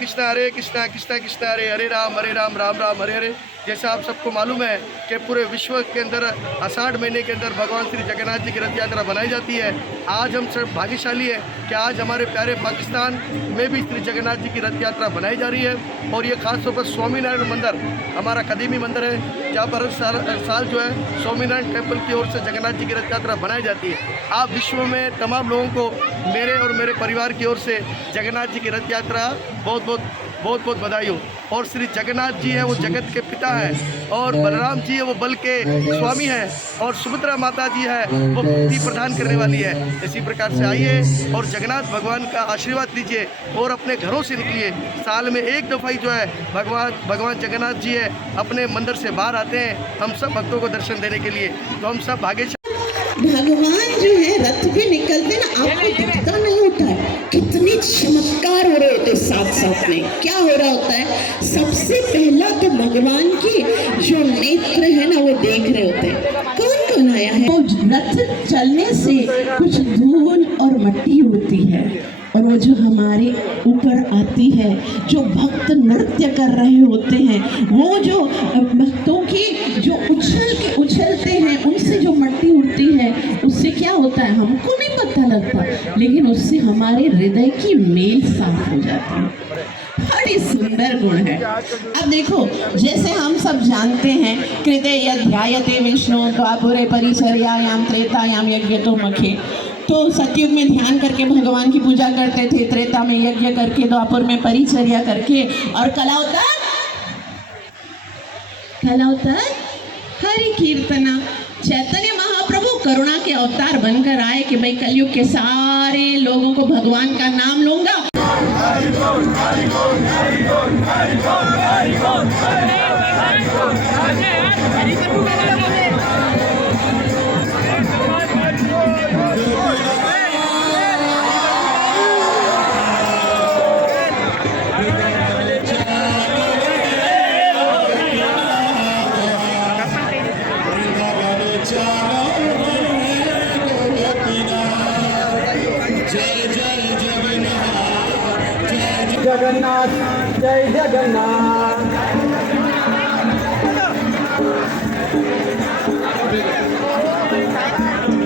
हरे कृष्णा कृष्णा कृष्णा हरे राम राम राम हरे हरे। जैसा आप सबको मालूम है कि पूरे विश्व के अंदर आषाढ़ महीने के अंदर भगवान श्री जगन्नाथ जी की रथ यात्रा बनाई जाती है। आज हम सब भाग्यशाली है कि आज हमारे प्यारे पाकिस्तान में भी श्री जगन्नाथ जी की रथ यात्रा बनाई जा रही है। और ये खास तौर पर स्वामीनारायण मंदिर हमारा कदीमी मंदिर है, जहाँ पर हर साल जो है स्वामीनारायण टेम्पल की ओर से जगन्नाथ जी की रथ यात्रा बनाई जाती है। आप विश्व में तमाम लोगों को मेरे और मेरे परिवार की ओर से जगन्नाथ जी की रथ यात्रा बहुत बहुत बधाई हो। और श्री जगन्नाथ जी है वो जगत के पिता है, और बलराम जी है वो बल के स्वामी हैं, और सुभद्रा माता जी है वो बुद्धि प्रदान करने वाली है। इसी प्रकार से आइए और जगन्नाथ भगवान का आशीर्वाद लीजिए और अपने घरों से निकलिए। साल में एक दफ़ा ही जो है भगवान जगन्नाथ जी है अपने मंदिर से बाहर आते हैं हम सब भक्तों को दर्शन देने के लिए। तो हम सब भाग्यशाली। भगवान जो है रथ पे निकलते ना, आपको दिखता नहीं होता है कितने चमत्कार हो रहे होते साथ साथ में। क्या हो रहा होता है, सबसे पहला तो भगवान की जो नेत्र है ना वो देख रहे होते हैं। कौन कौन आया है? रथ चलने से कुछ धूल और मट्टी उड़ती है, और वो जो हमारे ऊपर आती है, जो भक्त नृत्य कर रहे होते हैं, वो जो भक्तों की जो उछलते हैं, उनसे जो मट्टी उड़ती है, उससे क्या होता है हमको नहीं पता लगता, लेकिन उससे हमारे हृदय की मेल साफ हो जाती है। बड़ी सुंदर गुण है। अब देखो, जैसे हम सब जानते हैं, कृते यध्यायते विष्णु द्वापरे परिचर्यायाम त्रेतायाम यज्ञतो मखे। तो सतयुग में ध्यान करके भगवान की पूजा करते थे, त्रेता में यज्ञ करके, द्वापर में परिचर्या करके, और कलावतार हरि कीर्तना। चैतन्य महाप्रभु करुणा के अवतार बनकर आए कि भाई कलयुग के सारे लोगों को भगवान का नाम लूंगा। जगन्नाथ जय जगन्नाथ,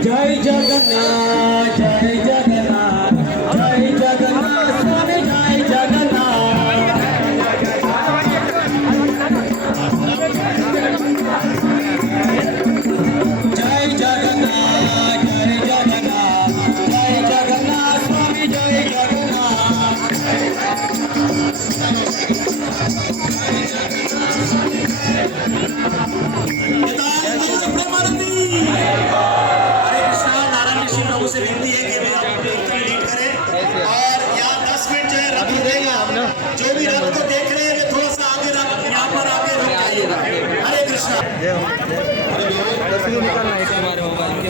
जय जगन्नाथ जय जगन्नाथ, जय जगन्नाथ स्वामी जय जगन्नाथ, जय जगन्नाथ जय जगन्नाथ, जय जगन्नाथ स्वामी जय जगन्नाथ। प्रभु से विनती है कि वे आप लीड करें, और यहाँ 10 मिनट जो है रथ देगा। जो भी रथ को देख रहे हैं वे थोड़ा सा आगे यहाँ पर आगे रुक जाइएगा। हरे कृष्णा। तस्वीर निकालना है हमारे मोबाइल के।